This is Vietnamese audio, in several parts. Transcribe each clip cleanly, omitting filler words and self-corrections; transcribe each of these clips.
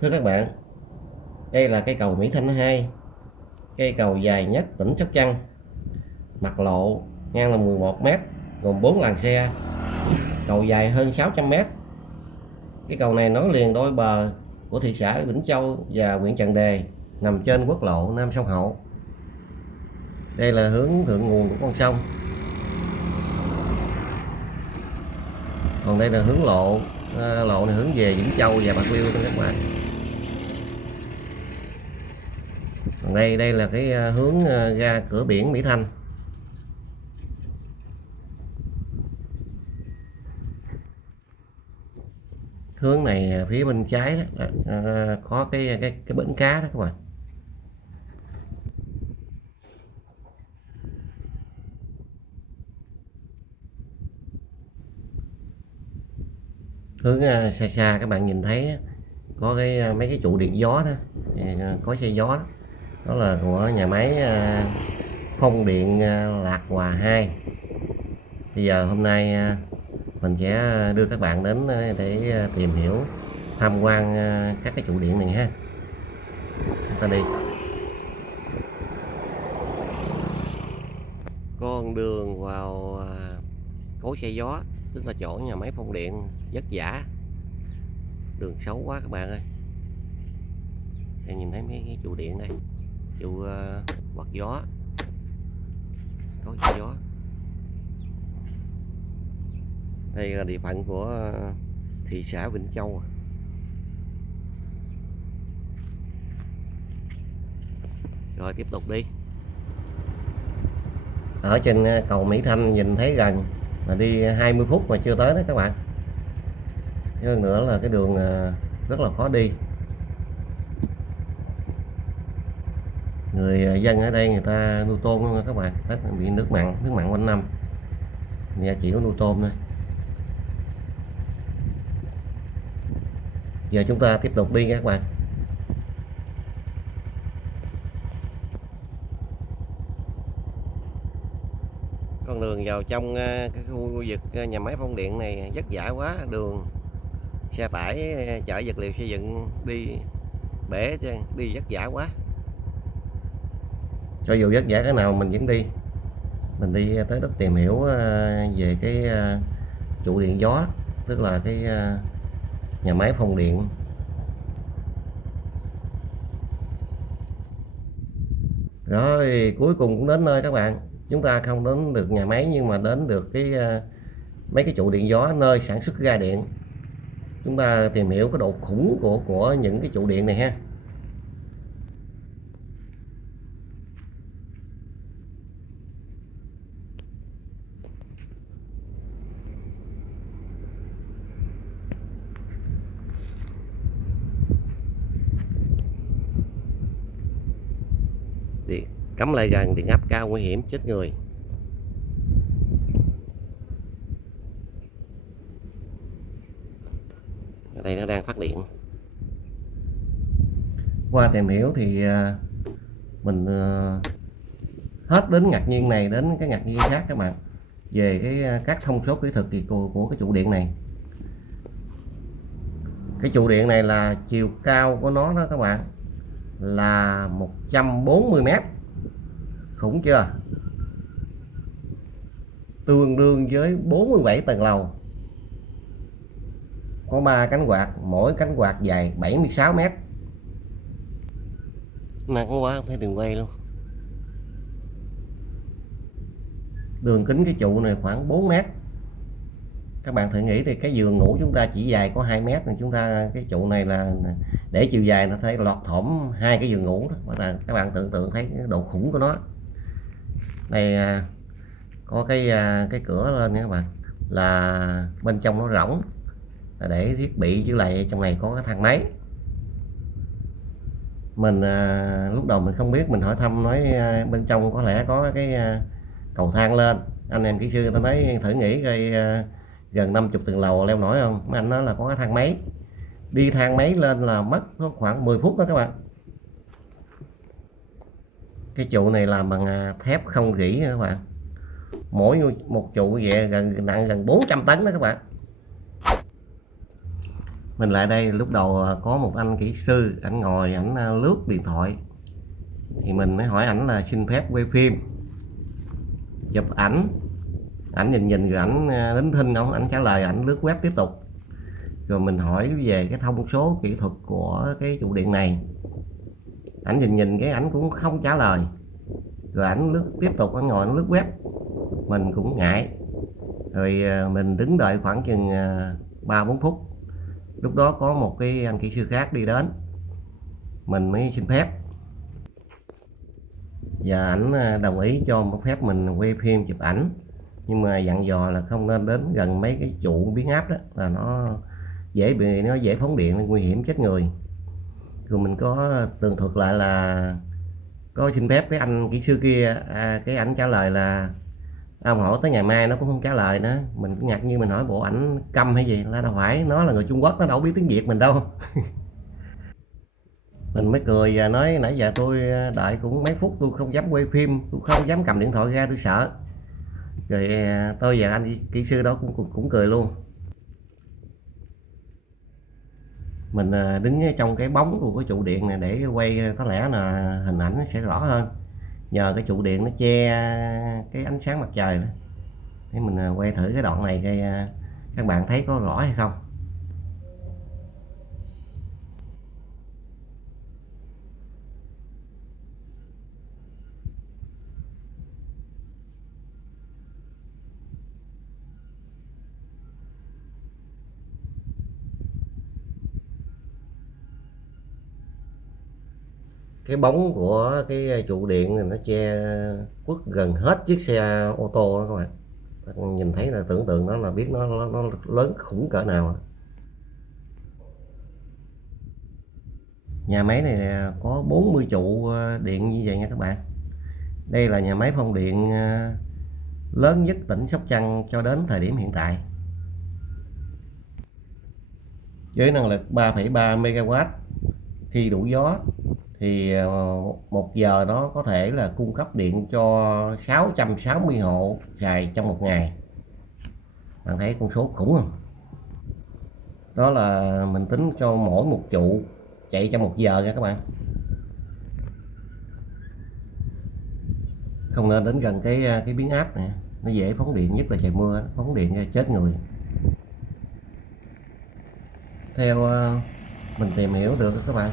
Thưa các bạn, đây là cây cầu Mỹ Thanh 2, cây cầu dài nhất tỉnh Sóc Trăng, mặt lộ ngang là 11 m, gồm 4 làn xe, cầu dài hơn 600 m. Cái cầu này nối liền đôi bờ của thị xã Vĩnh Châu và huyện Trần Đề, nằm trên quốc lộ Nam Sông Hậu. Đây là hướng thượng nguồn của con sông. Còn đây là hướng lộ này hướng về Vĩnh Châu và Bạc Liêu các bạn. Còn đây là cái hướng ra cửa biển Mỹ Thanh. Hướng này phía bên trái đó, có cái bến cá đó các bạn. Hướng xa xa các bạn nhìn thấy có mấy cái trụ điện gió đó, có xe gió đó là của nhà máy Phong Điện Lạc Hòa 2. Bây giờ hôm nay mình sẽ đưa các bạn đến để tìm hiểu, tham quan các cái trụ điện này ha. Chúng ta đi. Con đường vào cối xe gió, tức là chỗ nhà máy Phong Điện vất vả. Đường xấu quá các bạn ơi. Đây nhìn thấy mấy cái trụ điện đây, trụ quạt gió, cối xe gió. Đây là địa phận của thị xã Vĩnh Châu. Rồi tiếp tục đi. Ở trên cầu Mỹ Thanh nhìn thấy gần, là đi 20 phút mà chưa tới đó các bạn. Hơn nữa là cái đường rất là khó đi. Người dân ở đây người ta nuôi tôm luôn các bạn, đất bị nước mặn quanh năm, nhà chỉ có nuôi tôm thôi. Giờ chúng ta tiếp tục đi nha các bạn. Con đường vào trong cái khu vực nhà máy Phong Điện này vất vả quá, đường xe tải chở vật liệu xây dựng đi bể đi vất vả quá. Cho dù vất vả cái nào mình vẫn đi. Mình đi tới đất tìm hiểu về cái trụ điện gió, tức là cái nhà máy Phong Điện. Rồi cuối cùng cũng đến nơi các bạn. Chúng ta không đến được nhà máy nhưng mà đến được cái mấy cái trụ điện gió nơi sản xuất ra điện. Chúng ta tìm hiểu cái độ khủng của những cái trụ điện này ha. Điện cắm lại gần, điện áp cao nguy hiểm chết người. Ở đây nó đang phát điện. Qua tìm hiểu thì mình hết đến ngạc nhiên này đến cái ngạc nhiên khác các bạn, về cái các thông số kỹ thuật của cái trụ điện này. Cái trụ điện này là chiều cao của nó đó các bạn là 140 m. Khủng chưa? Tương đương với 47 tầng lầu. Có 3 cánh quạt, mỗi cánh quạt dài 76 m. Nặng quá không thấy đường quay luôn. Đường kính cái trụ này khoảng 4 m. Các bạn thử nghĩ thì cái giường ngủ chúng ta chỉ dài có 2 m, nên chúng ta cái trụ này là để chiều dài nó thấy lọt thỏm 2 cái giường ngủ đó. Là các bạn tưởng tượng thấy cái độ khủng của nó. Đây có cái cửa lên nha các bạn, là bên trong nó rỗng, là để thiết bị, chứ lại trong này có cái thang máy. Mình lúc đầu mình không biết, mình hỏi thăm nói bên trong có lẽ có cái cầu thang lên. Anh em kỹ sư người ta nói thử nghĩ coi gần 50 tầng lầu leo nổi không. Mấy anh nói là có cái thang máy, đi thang máy lên là mất khoảng 10 phút đó các bạn. Cái trụ này làm bằng thép không rỉ các bạn, mỗi một trụ vậy nặng gần 400 tấn đó các bạn. Mình lại đây lúc đầu có một anh kỹ sư, ảnh ngồi ảnh lướt điện thoại, thì mình mới hỏi ảnh là xin phép quay phim, chụp ảnh. Ảnh nhìn rồi ảnh đính thinh không, ảnh trả lời ảnh lướt web tiếp tục. Rồi mình hỏi về cái thông số kỹ thuật của cái trụ điện này, ảnh nhìn cái ảnh cũng không trả lời. Rồi ảnh lướt tiếp tục, ảnh ngồi ảnh lướt web. Mình cũng ngại. Rồi mình đứng đợi khoảng chừng 3-4 phút. Lúc đó có một cái anh kỹ sư khác đi đến, mình mới xin phép, và ảnh đồng ý cho một phép mình quay phim chụp ảnh. Nhưng mà dặn dò là không nên đến gần mấy cái trụ biến áp đó, là nó dễ phóng điện, nguy hiểm chết người. Rồi mình có tường thuật lại là có xin phép cái anh kỹ sư kia, cái ảnh trả lời là ông hỏi tới ngày mai nó cũng không trả lời nữa. Mình cũng ngạc nhiên, mình hỏi bộ ảnh câm hay gì, là đâu phải, nó là người Trung Quốc, nó đâu biết tiếng Việt mình đâu. Mình mới cười và nói nãy giờ tôi đợi cũng mấy phút, tôi không dám quay phim, tôi không dám cầm điện thoại ra, tôi sợ. Rồi tôi và anh kỹ sư đó cũng cười luôn. Mình đứng trong cái bóng của cái trụ điện này để quay, có lẽ là hình ảnh nó sẽ rõ hơn, nhờ cái trụ điện nó che cái ánh sáng mặt trời đó. Để mình quay thử cái đoạn này coi các bạn thấy có rõ hay không. Cái bóng của cái trụ điện này nó che khuất gần hết chiếc xe ô tô đó các bạn. Nhìn thấy là tưởng tượng đó là biết nó lớn khủng cỡ nào. Nhà máy này có 40 trụ điện như vậy nha các bạn. Đây là nhà máy phong điện lớn nhất tỉnh Sóc Trăng cho đến thời điểm hiện tại, với năng lực 3,3 MW. Khi đủ gió thì 1 giờ nó có thể là cung cấp điện cho 660 hộ xài trong một ngày. Bạn thấy con số khủng không? Đó là mình tính cho mỗi một trụ chạy trong 1 giờ nha các bạn. Không nên đến gần cái biến áp này, nó dễ phóng điện, nhất là trời mưa phóng điện cho chết người. Theo mình tìm hiểu được các bạn,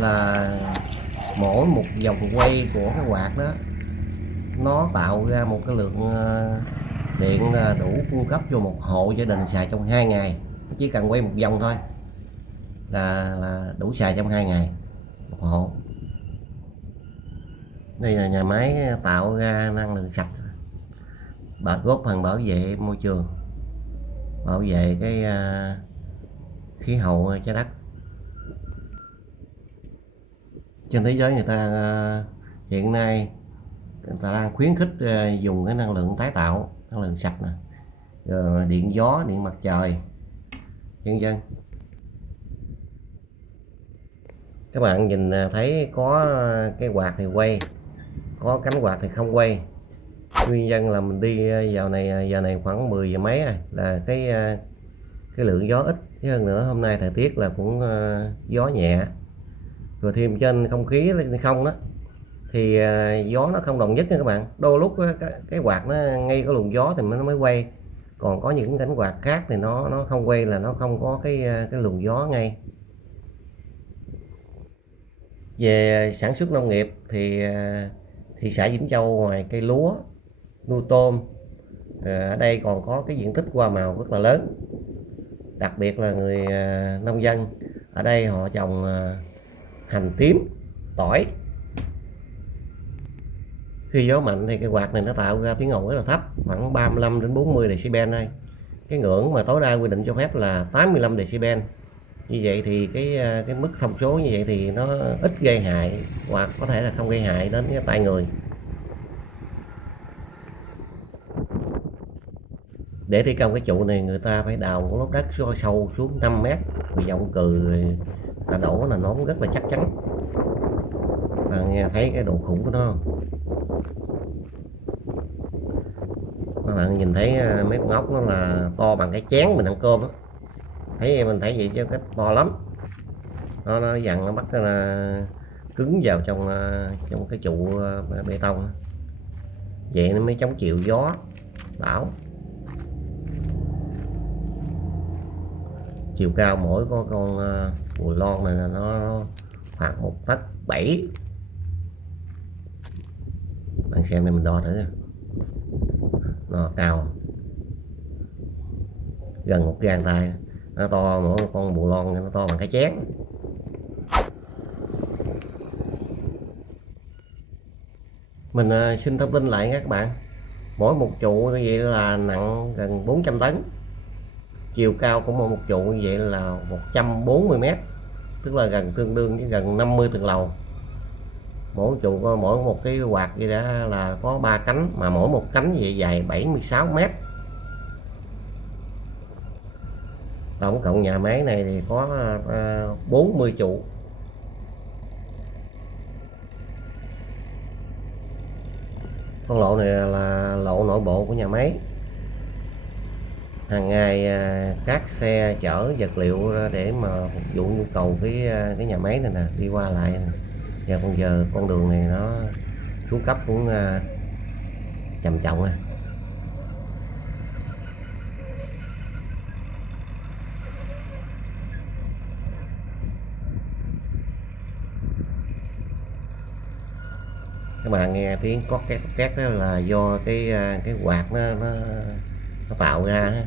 là mỗi một vòng quay của cái quạt đó nó tạo ra một cái lượng điện đủ cung cấp cho một hộ gia đình xài trong 2 ngày. Chỉ cần quay một vòng thôi là đủ xài trong 2 ngày một hộ. Đây là nhà máy tạo ra năng lượng sạch, góp phần bảo vệ môi trường, bảo vệ cái khí hậu trái đất. Trên thế giới người ta hiện nay người ta đang khuyến khích dùng cái năng lượng tái tạo, năng lượng sạch nè, rồi điện gió, điện mặt trời, vân vân. Các bạn nhìn thấy có cái quạt thì quay, có cánh quạt thì không quay. Nguyên nhân là mình đi giờ này khoảng 10 giờ mấy rồi, là cái lượng gió ít, chứ hơn nữa hôm nay thời tiết là cũng gió nhẹ, rồi thêm trên không khí lên không đó thì gió nó không đồng nhất nha các bạn. Đôi lúc cái quạt nó ngay cái luồng gió thì nó mới quay, còn có những cánh quạt khác thì nó không quay, là nó không có cái luồng gió ngay. Về sản xuất nông nghiệp thì thị xã Vĩnh Châu ngoài cây lúa, nuôi tôm, ở đây còn có cái diện tích hoa màu rất là lớn. Đặc biệt là người nông dân ở đây họ trồng hành tím, tỏi. Khi gió mạnh thì cái quạt này nó tạo ra tiếng ồn rất là thấp, khoảng 35 đến 40 decibel thôi. Cái ngưỡng mà tối đa quy định cho phép là 85 decibel. Như vậy thì cái mức thông số như vậy thì nó ít gây hại, hoặc có thể là không gây hại đến cái tai người. Để thi công cái trụ này người ta phải đào một lốp đất sâu xuống 5 mét, rồi dòng cừ ta đổ là nó rất là chắc chắn. Bạn nghe thấy cái độ khủng của nó không? Các bạn nhìn thấy mấy con ốc nó là to bằng cái chén mình ăn cơm đó. mình thấy vậy chứ cái to lắm, nó dằn nó bắt là cứng vào trong cái trụ bê tông, vậy nó mới chống chịu gió bão. Chiều cao mỗi con bùi lon này là nó khoảng 1,7 tấc. Bạn xem này, mình đo thử, nó cao gần một gang tay, nó to, mỗi con bù lon nó to bằng cái chén. Mình xin thông tin lại các bạn, mỗi một trụ như vậy là nặng gần 400 tấn, chiều cao của một trụ như vậy là 140 mét, tức là gần tương đương với gần 50 tầng lầu. Mỗi trụ mỗi một cái quạt vậy đó là có 3 cánh, mà mỗi một cánh vậy dài 76 mét. Tổng cộng nhà máy này thì có 40 trụ. Con lộ này là lộ nội bộ của nhà máy. Hàng ngày các xe chở vật liệu để mà phục vụ nhu cầu cái nhà máy này nè đi qua lại nè. Và còn giờ con đường này nó xuống cấp cũng trầm trọng. Các bạn nghe tiếng cót két đó là do cái quạt nó tạo ra,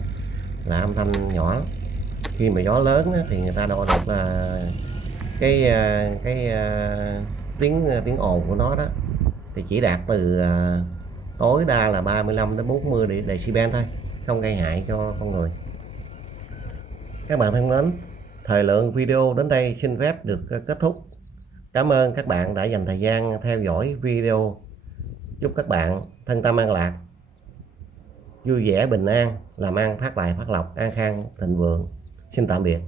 là âm thanh nhỏ lắm. Khi mà gió lớn thì người ta đo được là cái tiếng ồn của nó đó thì chỉ đạt từ tối đa là 35 đến 40 decibel thôi, không gây hại cho con người. Các bạn thân mến, thời lượng video đến đây xin phép được kết thúc. Cảm ơn các bạn đã dành thời gian theo dõi video. Chúc các bạn thân tâm an lạc, vui vẻ bình an, làm ăn phát tài phát lộc, an khang thịnh vượng. Xin tạm biệt.